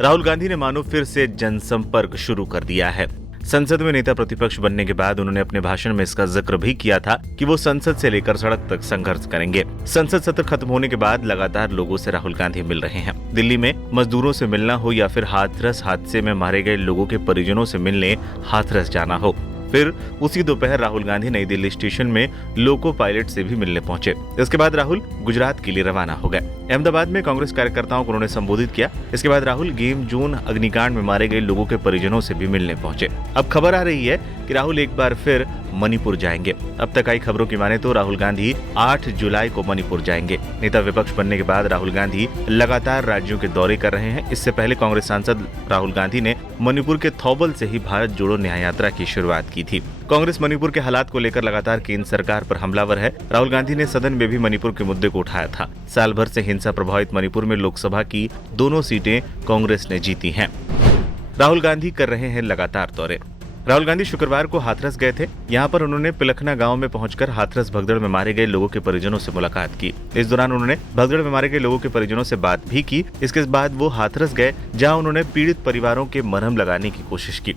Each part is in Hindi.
राहुल गांधी ने मानो फिर से जनसंपर्क शुरू कर दिया है। संसद में नेता प्रतिपक्ष बनने के बाद उन्होंने अपने भाषण में इसका जिक्र भी किया था कि वो संसद से लेकर सड़क तक संघर्ष करेंगे। संसद सत्र खत्म होने के बाद लगातार लोगों से राहुल गांधी मिल रहे हैं। दिल्ली में मजदूरों से मिलना हो या फिर हाथरस हादसे में मारे गए लोगों के परिजनों से मिलने हाथरस जाना हो, फिर उसी दोपहर राहुल गांधी नई दिल्ली स्टेशन में लोको पायलट से भी मिलने पहुंचे। इसके बाद राहुल गुजरात के लिए रवाना हो गए। अहमदाबाद में कांग्रेस कार्यकर्ताओं को उन्होंने संबोधित किया। इसके बाद राहुल गेम जोन अग्निकांड में मारे गए लोगों के परिजनों से भी मिलने पहुंचे। अब खबर आ रही है कि राहुल एक बार फिर मणिपुर जाएंगे। अब तक आई खबरों की माने तो राहुल गांधी 8 जुलाई को मणिपुर जाएंगे। नेता विपक्ष बनने के बाद राहुल गांधी लगातार राज्यों के दौरे कर रहे हैं। इससे पहले कांग्रेस सांसद राहुल गांधी ने मणिपुर के थौबल से ही भारत जोड़ो न्याय यात्रा की शुरुआत की थी। कांग्रेस मणिपुर के हालात को लेकर लगातार केंद्र सरकार पर हमलावर है। राहुल गांधी ने सदन में भी मणिपुर के मुद्दे को उठाया था। साल भर से हिंसा प्रभावित मणिपुर में लोकसभा की दोनों सीटें कांग्रेस ने जीती हैं। राहुल गांधी कर रहे हैं लगातार दौरे। राहुल गांधी शुक्रवार को हाथरस गए थे। यहाँ पर उन्होंने पिलखना गांव में पहुंचकर हाथरस भगदड़ में मारे गए लोगों के परिजनों से मुलाकात की। इस दौरान उन्होंने भगदड़ में मारे गए लोगों के परिजनों से बात भी की। इसके बाद वो हाथरस गए, जहां उन्होंने पीड़ित परिवारों के मरहम लगाने की कोशिश की।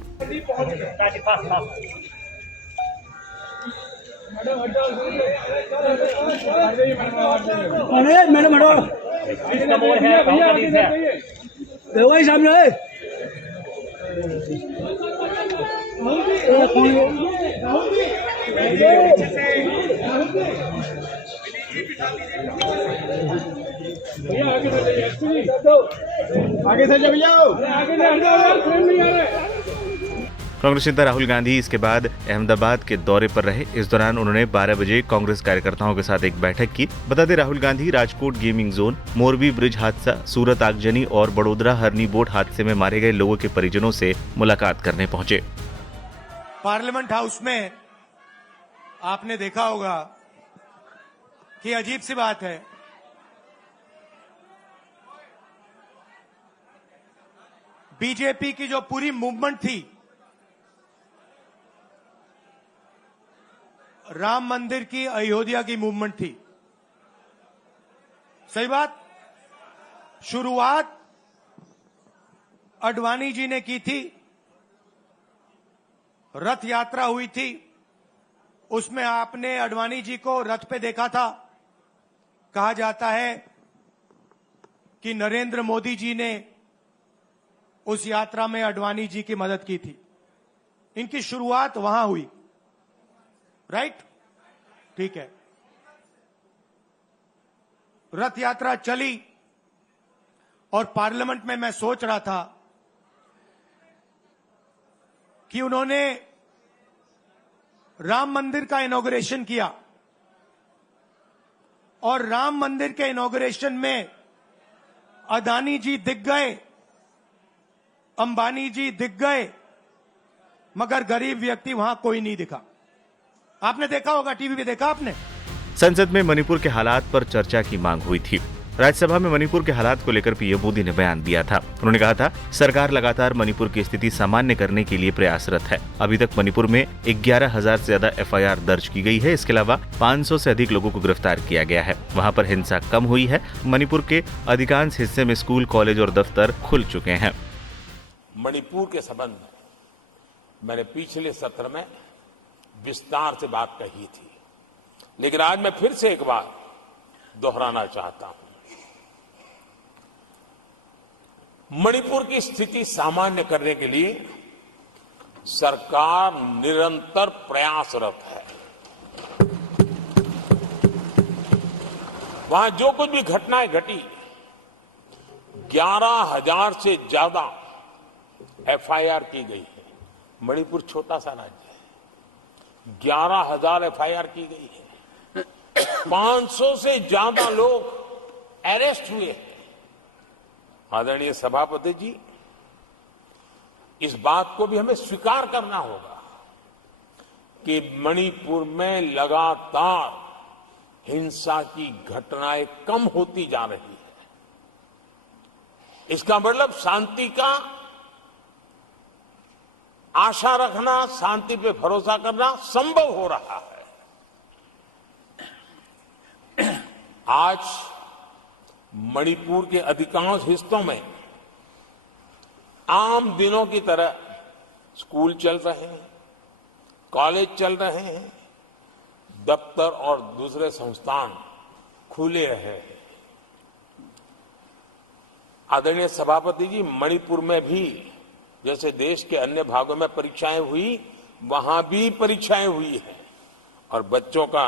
कांग्रेस नेता राहुल गांधी इसके बाद अहमदाबाद के दौरे पर रहे। इस दौरान उन्होंने 12 बजे कांग्रेस कार्यकर्ताओं के साथ एक बैठक की। बता दें, Rahul Gandhi Rajkot gaming zone, Morbi bridge हादसा, सूरत आगजनी और बड़ोदरा हरनी बोट हादसे में मारे गए लोगों के परिजनों से मुलाकात करने पहुंचे। पार्लियामेंट हाउस में आपने देखा होगा कि अजीब सी बात है, बीजेपी की जो पूरी मूवमेंट थी, राम मंदिर की, अयोध्या की मूवमेंट थी। सही बात। शुरुआत अडवाणी जी ने की थी, रथ यात्रा हुई थी, उसमें आपने अडवाणी जी को रथ पे देखा था। कहा जाता है कि नरेंद्र मोदी जी ने उस यात्रा में अडवाणी जी की मदद की थी। इनकी शुरुआत वहां हुई, राइट? ठीक है। रथ यात्रा चली और पार्लियामेंट में मैं सोच रहा था कि उन्होंने राम मंदिर का इनॉग्रेशन किया और राम मंदिर के इनॉग्रेशन में अदानी जी दिख गए, अंबानी जी दिख गए, मगर गरीब व्यक्ति वहां कोई नहीं दिखा। आपने देखा होगा, टीवी पे देखा आपने। संसद में मणिपुर के हालात पर चर्चा की मांग हुई थी। राज्यसभा में मणिपुर के हालात को लेकर पीएम मोदी ने बयान दिया था। उन्होंने कहा था, सरकार लगातार मणिपुर की स्थिति सामान्य करने के लिए प्रयासरत है। अभी तक मणिपुर में 11,000 से ज्यादा एफआईआर दर्ज की गई है। इसके अलावा 500 से अधिक लोगों को गिरफ्तार किया गया है। वहां पर हिंसा कम हुई है। मणिपुर के अधिकांश हिस्से में स्कूल, कॉलेज और दफ्तर खुल चुके हैं। मणिपुर के संबंध में मैंने पिछले सत्र में विस्तार से बात कही थी, लेकिन आज मैं फिर से एक बार दोहराना चाहता हूं। मणिपुर की स्थिति सामान्य करने के लिए सरकार निरंतर प्रयासरत है। वहां जो कुछ भी घटनाएं घटी, 11,000 से ज्यादा एफआईआर की गई है। मणिपुर छोटा सा राज्य है, 11,000 एफआईआर की गई है। 500 से ज्यादा लोग अरेस्ट हुए हैं। आदरणीय सभापति जी, इस बात को भी हमें स्वीकार करना होगा कि मणिपुर में लगातार हिंसा की घटनाएं कम होती जा रही है। इसका मतलब शांति का आशा रखना, शांति पे भरोसा करना संभव हो रहा है। आज मणिपुर के अधिकांश हिस्सों में आम दिनों की तरह स्कूल चल रहे हैं, कॉलेज चल रहे हैं, दफ्तर और दूसरे संस्थान खुले रहे हैं। आदरणीय सभापति जी, मणिपुर में भी जैसे देश के अन्य भागों में परीक्षाएं हुई, वहां भी परीक्षाएं हुई है और बच्चों का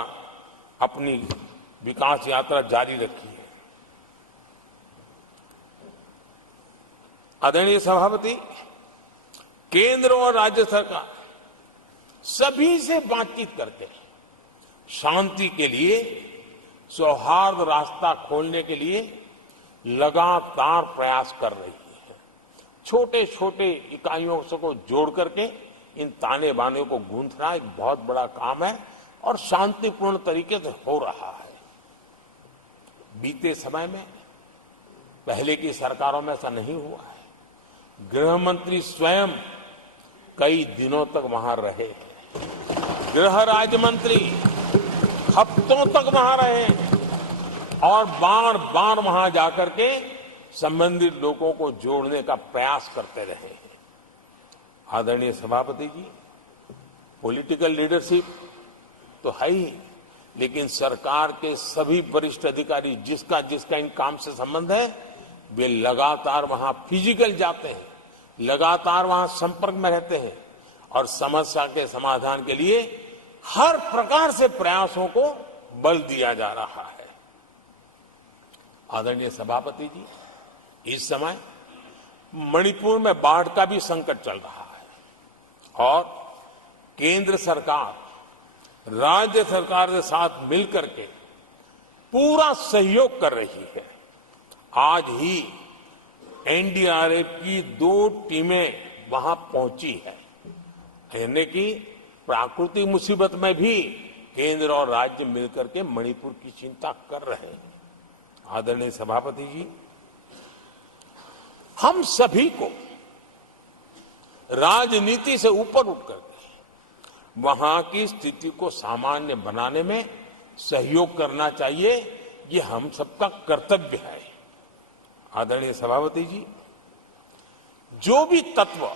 अपनी विकास यात्रा जारी रखी है। आदरणीय सभापति, केंद्र और राज्य सरकार सभी से बातचीत करके शांति के लिए, सौहार्द रास्ता खोलने के लिए लगातार प्रयास कर रही है। छोटे छोटे इकाइयों को जोड़ करके इन ताने बाने को गूंथना एक बहुत बड़ा काम है और शांतिपूर्ण तरीके से हो रहा है। बीते समय में पहले की सरकारों में ऐसा नहीं हुआ है। गृह मंत्री स्वयं कई दिनों तक वहां रहे हैं, गृह राज्य मंत्री हफ्तों तक वहां रहे हैं और बार बार वहां जाकर के संबंधित लोगों को जोड़ने का प्रयास करते रहे हैं। आदरणीय सभापति जी, पॉलिटिकल लीडरशिप तो है ही, लेकिन सरकार के सभी वरिष्ठ अधिकारी जिसका जिसका इन काम से संबंध है, वे लगातार वहां फिजिकल जाते हैं, लगातार वहां संपर्क में रहते हैं और समस्या के समाधान के लिए हर प्रकार से प्रयासों को बल दिया जा रहा है। आदरणीय सभापति जी, इस समय मणिपुर में बाढ़ का भी संकट चल रहा है और केंद्र सरकार राज्य सरकार के साथ मिलकर के पूरा सहयोग कर रही है। आज ही एनडीआरएफ की 2 टीमें वहां पहुंची है, यानी कि प्राकृतिक मुसीबत में भी केंद्र और राज्य मिलकर के मणिपुर की चिंता कर रहे हैं। आदरणीय सभापति जी, हम सभी को राजनीति से ऊपर उठ करके वहां की स्थिति को सामान्य बनाने में सहयोग करना चाहिए, ये हम सबका कर्तव्य है। आदरणीय सभापति जी, जो भी तत्व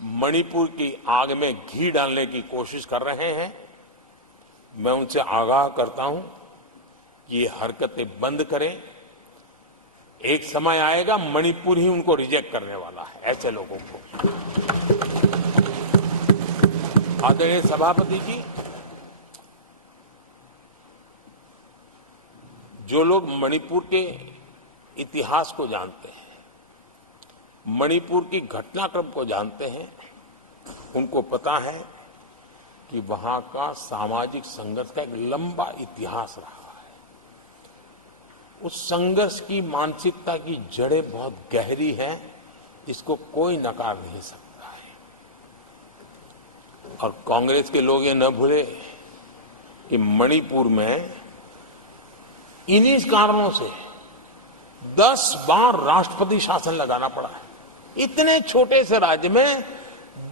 मणिपुर की आग में घी डालने की कोशिश कर रहे हैं, मैं उनसे आगाह करता हूं कि ये हरकतें बंद करें। एक समय आएगा मणिपुर ही उनको रिजेक्ट करने वाला है, ऐसे लोगों को। आदरणीय सभापति जी, जो लोग मणिपुर के इतिहास को जानते हैं, मणिपुर की घटनाक्रम को जानते हैं, उनको पता है कि वहां का सामाजिक संघर्ष का एक लंबा इतिहास रहा है। उस संघर्ष की मानसिकता की जड़ें बहुत गहरी हैं, इसको कोई नकार नहीं सकता है। और कांग्रेस के लोग ये न भूले कि मणिपुर में इन्हीं कारणों से 10 बार राष्ट्रपति शासन लगाना पड़ा है। इतने छोटे से राज्य में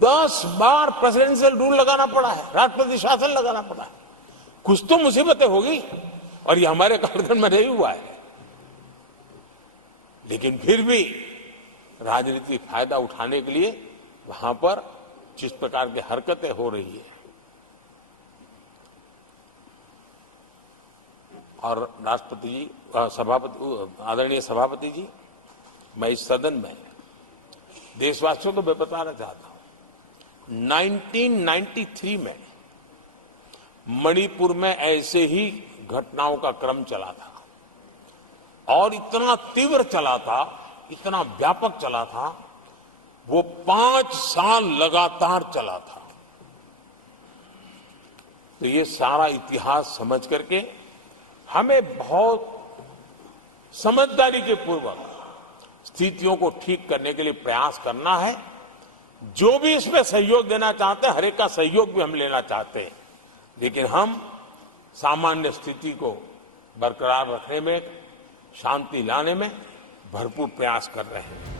10 बार प्रेसिडेंशियल रूल लगाना पड़ा है, राष्ट्रपति शासन लगाना पड़ा है। कुछ तो मुसीबतें होगी और ये हमारे कार्यकाल में नहीं हुआ है, लेकिन फिर भी राजनीतिक फायदा उठाने के लिए वहां पर जिस प्रकार की हरकतें हो रही है, और राष्ट्रपति जी, आदरणीय सभापति जी, मैं इस सदन में देशवासियों को मैं बताना चाहता हूं, 1993 में मणिपुर में ऐसे ही घटनाओं का क्रम चला था और इतना तीव्र चला था, इतना व्यापक चला था, वो 5 साल लगातार चला था। तो ये सारा इतिहास समझ करके हमें बहुत समझदारी के पूर्वक स्थितियों को ठीक करने के लिए प्रयास करना है। जो भी इसमें सहयोग देना चाहते हैं, हर एक का सहयोग भी हम लेना चाहते हैं, लेकिन हम सामान्य स्थिति को बरकरार रखने में, शांति लाने में भरपूर प्रयास कर रहे हैं।